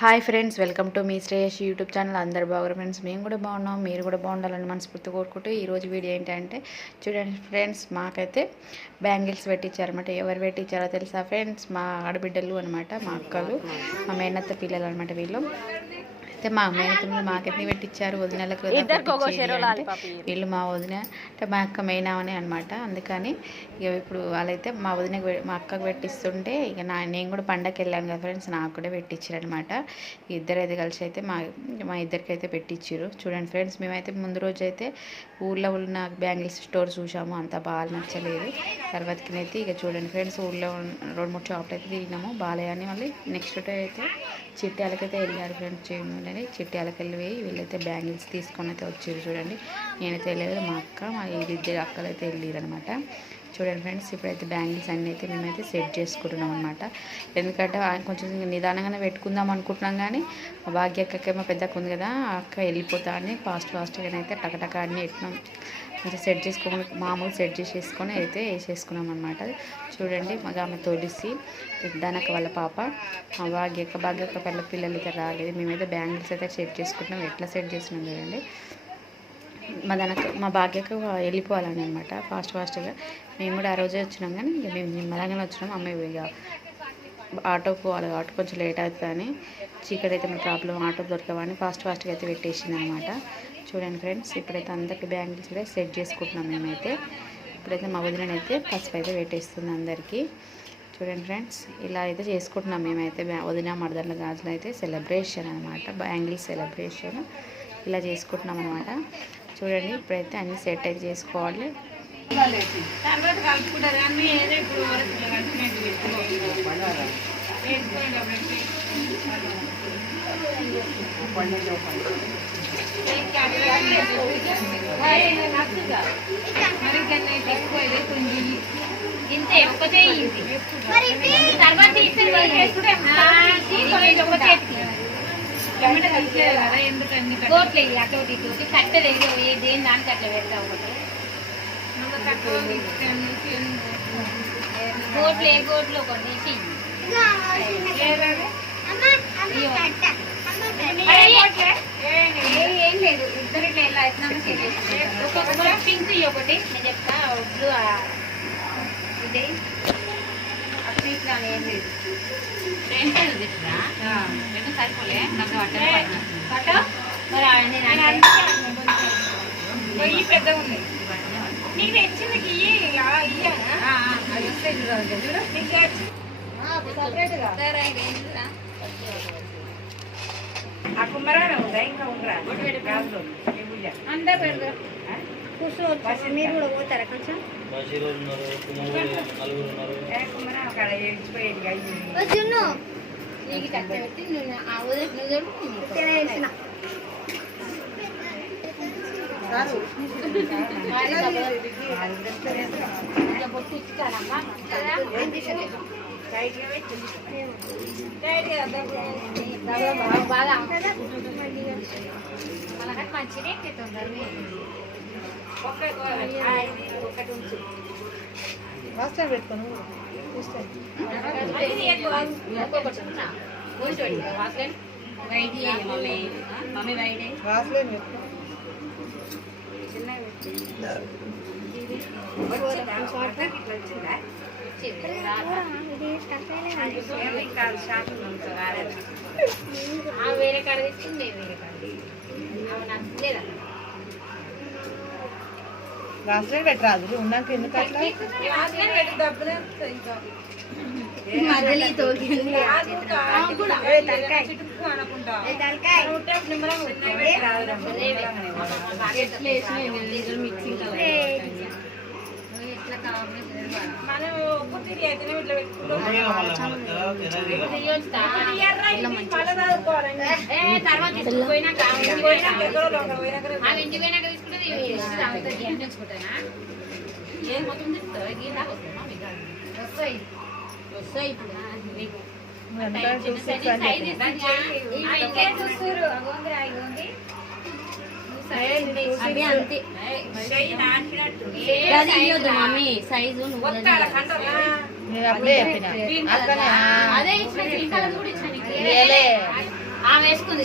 Hi friends welcome to మీ Shreyas YouTube channel. అందరు బాగున్నారు ఫ్రెండ్స్? మేము కూడా బాగున్నాం మీరు కూడా బాగుండాలని మనస్ఫూర్తి కోరుకుంటూ ఈరోజు వీడియో ఏంటంటే చూడండి ఫ్రెండ్స్ మాకైతే బ్యాంగిల్స్ పెట్టించారనమాట ఎవరు పెట్టించారో తెలుసా ఫ్రెండ్స్? మా ఆడబిడ్డలు అనమాట మా అక్కలు మా మేనత్త పిల్లలు అనమాట వీళ్ళు. అయితే మా మేనత్తలు మాకైతే పెట్టించారు వదినలకు అంటే వీళ్ళు మా వదిన అంటే మా అక్క మెయినామని అనమాట అందుకని ఇక ఇప్పుడు వాళ్ళైతే మా వదినకి పె- మా అక్కకు పెట్టిస్తుంటే ఇక నా నేను కూడా పండగకి వెళ్ళాను కదా ఫ్రెండ్స్ నాకు కూడా పెట్టించారు అనమాట ఇద్దరు అయితే కలిసి అయితే మా మా ఇద్దరికి అయితే పెట్టించారు చూడండి ఫ్రెండ్స్ మేమైతే ముందు రోజు అయితే ఊళ్ళో ఉన్న బ్యాంగిల్స్ స్టోర్ చూసాము అంత బాగా నచ్చలేదు. తర్వాతకి ఇక చూడండి ఫ్రెండ్స్ ఊళ్ళో రెండు మూడు షాపులు అయితే తిరిగినాము. బాలయ్య అని మళ్ళీ నెక్స్ట్ డే అయితే చిట్యాలకైతే వెళ్ళారు ఫ్రెండ్స్ చూడండి చిట్యాలకు వెళ్ళి పోయి వీళ్ళైతే బ్యాంగిల్స్ తీసుకొని అయితే వచ్చారు చూడండి. నేనైతే వెళ్ళలేదు మా అక్క మా ఇద్దరు అక్కలు అయితే వెళ్ళారు అనమాట చూడండి ఫ్రెండ్స్ ఇప్పుడైతే బ్యాంగిల్స్ అన్నీ అయితే మేమైతే సెట్ చేసుకుంటున్నాం అనమాట ఎందుకంటే కొంచెం నిదానంగానే పెట్టుకుందాం అనుకుంటున్నాం కానీ మా భాగ్య అక్కకేమో పెద్దకు ఉంది కదా అక్క వెళ్ళిపోతా అని ఫాస్ట్ ఫాస్ట్గా అయితే టకటక అన్నీ పెట్టినాం కొంచెం సెట్ చేసుకోకుండా మామూలు సెట్ చేసేసుకొని అయితే వేసేసుకున్నాం అనమాట చూడండి మగ ఆమె తొలిసి దానక్క వాళ్ళ పాప. మా భాగ్యక్క భాగ్యక్క పిల్ల పిల్లలు అయితే రాలేదు. మేమైతే బ్యాంగిల్స్ అయితే సెట్ చేసుకుంటున్నాం. ఎట్లా సెట్ చేసినాం చూడండి. మా దానక్క మా భాగ్యకు వెళ్ళిపోవాలని అనమాట ఫాస్ట్ ఫాస్ట్గా మేము కూడా ఆ రోజే వచ్చినాం కానీ ఇక మేము నిమ్మలంగానే వచ్చినాం. అమ్మాయి ఇక ఆటో పోవాలి కాబట్టి కొంచెం లేట్ అవుతుందని చీకటి అయితే మన ప్రాబ్లం ఆటో దొరకవని ఫాస్ట్ ఫాస్ట్గా అయితే పెట్టేసింది అనమాట చూడండి ఫ్రెండ్స్ ఇప్పుడైతే అందరికీ బ్యాంగిల్స్ కూడా సెట్ చేసుకుంటున్నాం మేమైతే. ఇప్పుడైతే మా వదిన అయితే పసుపు అయితే పెట్టేస్తుంది అందరికీ. చూడండి ఫ్రెండ్స్ ఇలా అయితే చేసుకుంటున్నాం మేమైతే. వదిన మరదల గాజులు అయితే సెలబ్రేషన్ అనమాట బ్యాంగిల్ సెలబ్రేషన్ ఇలా చేసుకుంటున్నాం అనమాట చూడండి ఇప్పుడైతే అన్ని సెట్ అయితే చేసుకోవాలి తర్వాత కలుపుకుంటారు అన్నీ ఏదో ఇప్పుడు ఎక్కువ ఇంతే ఒక్క చేయి. తర్వాత ఇస్తారు చేసుకుంటే చేతికి. టమాటా కలిసేది కదా ఎందుకని గోట్లు వేయి అటు ఇటు. కట్టెలు ఏ- దేని దానికి అట్లా ఒకటి? గోట్లు ఏ గోట్లు ఒకటి తీసి. ఏదది? ఏ- ఏం లేదు. ఇద్దరు ఇట్లా ఎలా అవుతున్నామో చేసేసి ఒక్కొక్క పింక్ ఒకటి. నేను చెప్తా బ్లూ ఇదే. అటు ఏం లేదు మరి నేను అంటే పెద్దగా ఉంది నీకు తెచ్చింది ఇయ్యి ఇయ్యానా అది వస్తే చూడాలి చూడు నీకు సపరేట్గా సరే, ఆ ఉందా ఇంకా ఉండరా గాజులు. ఈ బుయ్య. మీరు కూడా పోతారా కొంచెం బషీరు ఉన్నారు కుమారు నలుగురు ఉన్నారు బాగా. బాగా మనకట్ట మంచిదే తొందరగా ఒక్క- ఆ, ఇది ఉంచు. అది వేరే కాడ తెచ్చింది వేరే కాడ నచ్చలేదా రాష్ట్రం పెట్టరాదు ఉన్నాక ఎందుకు అట్లా? తర్వాత పోయినాక పోయినాక ఏం మొత్తం తెస్తావా గీ వస్తుందా మీకు వస్తాయి వస్తాయి ఇప్పుడు మీకు మమ్మీ సైజు. ఆమె వేసుకుంది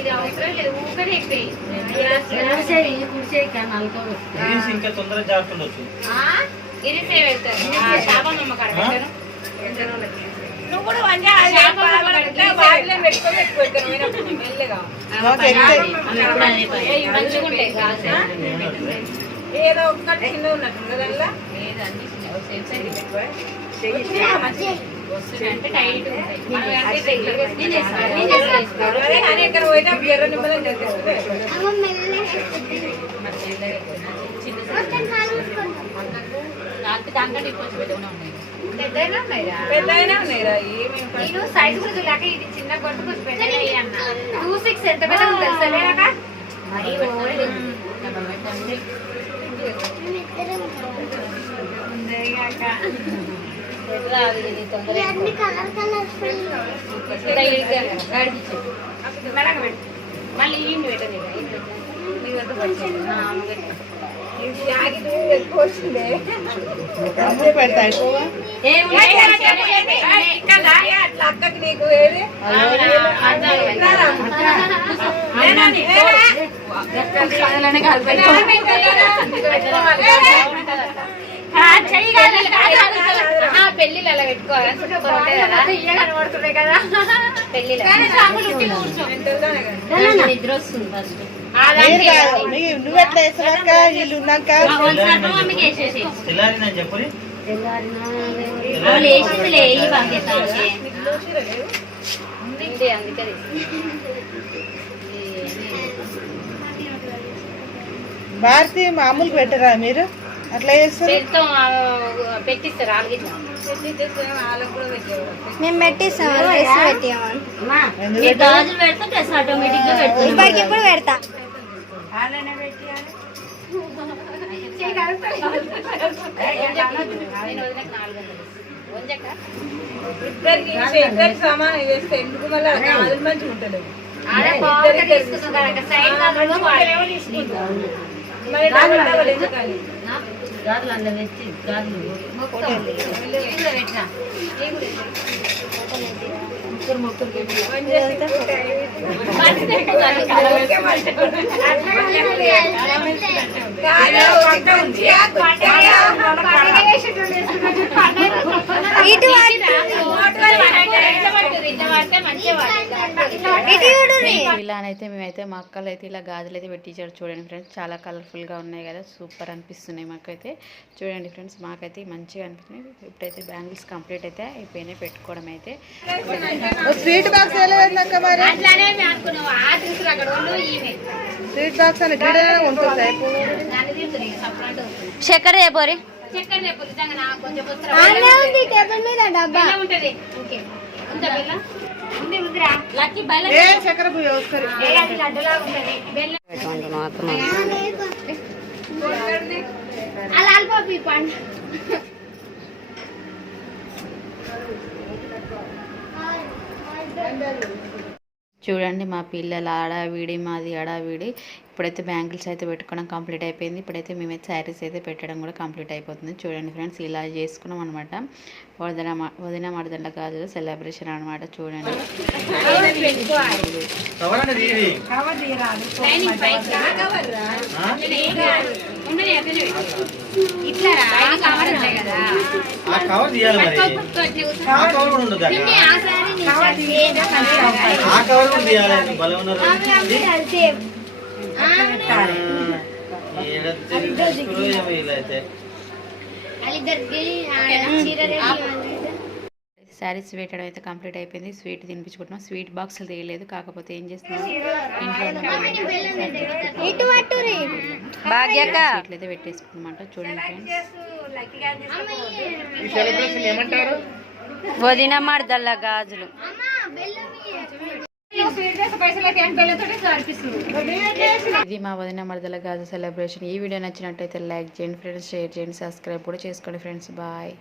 ఇది ఇది కుర్చీ ఇంకా తొందరగా జారుతుండొచ్చు గిరీసే పెడతారు. పెట్టారు. నువ్వు కూడా వంజా పెట్టుకొని పెట్టుకోవచ్చు మెల్లగా. మాకు. మంచిగా ఉంటాయి. గాజు ఏదో ఒక్కటి చిన్న ఉన్నట్టు కదా లేదండి సేఫ్ సైడ్ టైట్ నేను ఉన్నాయి సైజ్ కూడా చూడలేక ఇది చిన్న కొట్టు కొంచెం పెద్దగా టూ సిక్స్ ఎంత పెద్ద ఉంటుంది మరి ఓల్డ్ మళ్ళీ ఈ పెట్టదు జాకెట్ ఎక్కువ వచ్చిందే అట్లా అక్కకి నీకు ఏది పెళ్ళి అలా పెట్టుకోవాలి కదా? ఇయ్య కనబడుతున్నాయి కదా. పెళ్ళి నిద్ర వస్తుంది ఫస్ట్ మీరు కాదు. మీ- నువ్వు ఎట్లా వేసాక వీళ్ళు ఉన్నాక మమ్మీకి వేసేసి. తెల్లారి నేను చెప్పని వాళ్ళు వేసిందిలే ఈ పంపిస్తానికి ఉంది అందుకే భారతి మామూలు పెట్టరా మీరు? అట్లా చేస్తారు? పెట్టిస్తారు పెట్టేవారు మేము పెట్టిస్తాం డ్రెస్ పెట్టామని గాజులు పెడితే డ్రెస్ ఆటోమేటిక్గా పెడతాం. ఇప్పటికి ఇప్పుడు పెడతా ఇద్దరికి సమానం చేస్తే ఎందుకు మళ్ళీ మంచిగా ఉంటుంది గాజులు తెచ్చి పెట్టినా ఇటు ఇటు చూడుర్రి. ఇలానైతే మేమైతే మా అక్కలు అయితే ఇలా గాజులు అయితే పెట్టించారు చూడండి ఫ్రెండ్స్ చాలా కలర్ఫుల్గా ఉన్నాయి కదా సూపర్ అనిపిస్తున్నాయి మాకైతే. చూడండి ఫ్రెండ్స్ మాకైతే మంచిగా అనిపిస్తున్నాయి. ఇప్పుడైతే బ్యాంగిల్స్ కంప్లీట్ అయితే అయిపోయినాయి పెట్టుకోవడం అయితే స్వీట్ బాక్స్ స్వీట్ బాక్స్ చక్కెర చక్కెర చూడండి మా పిల్లల ఆడావిడి మాది ఆడావిడి. ఇప్పుడైతే బ్యాంగిల్స్ అయితే పెట్టుకోవడం కంప్లీట్ అయిపోయింది. ఇప్పుడైతే మేమైతే శారీస్ అయితే పెట్టడం కూడా కంప్లీట్ అయిపోతుంది. చూడండి ఫ్రెండ్స్ ఇలా చేసుకున్నాం అనమాట వదిన వదిన మడదండ గాజులు సెలబ్రేషన్ అనమాట చూడండి. ఆ? కవర్ కదా కూడా తీయాలి. భలే ఉన్నారు శారీస్ వేయడం అయితే కంప్లీట్ అయిపోయింది. స్వీట్ తినిపించుకుంటున్నాం. స్వీట్ బాక్సులు తీయలేదు. కాకపోతే ఏం చేస్తున్నాం? ఇంట్లో స్వీట్లు అయితే పెట్టేసుకున్నమాట చూడండి ఫ్రెండ్స్ ఈ సెలబ్రేషన్ ఏమంటారు? వదిన మరదల్ల గాజులు ఇది మా వదిన మరదల గాజు సెలబ్రేషన్ ఈ వీడియో నచ్చినట్టయితే లైక్ చేయండి ఫ్రెండ్స్ షేర్ చేయండి సబ్స్క్రైబ్ కూడా చేసుకోండి ఫ్రెండ్స్ బాయ్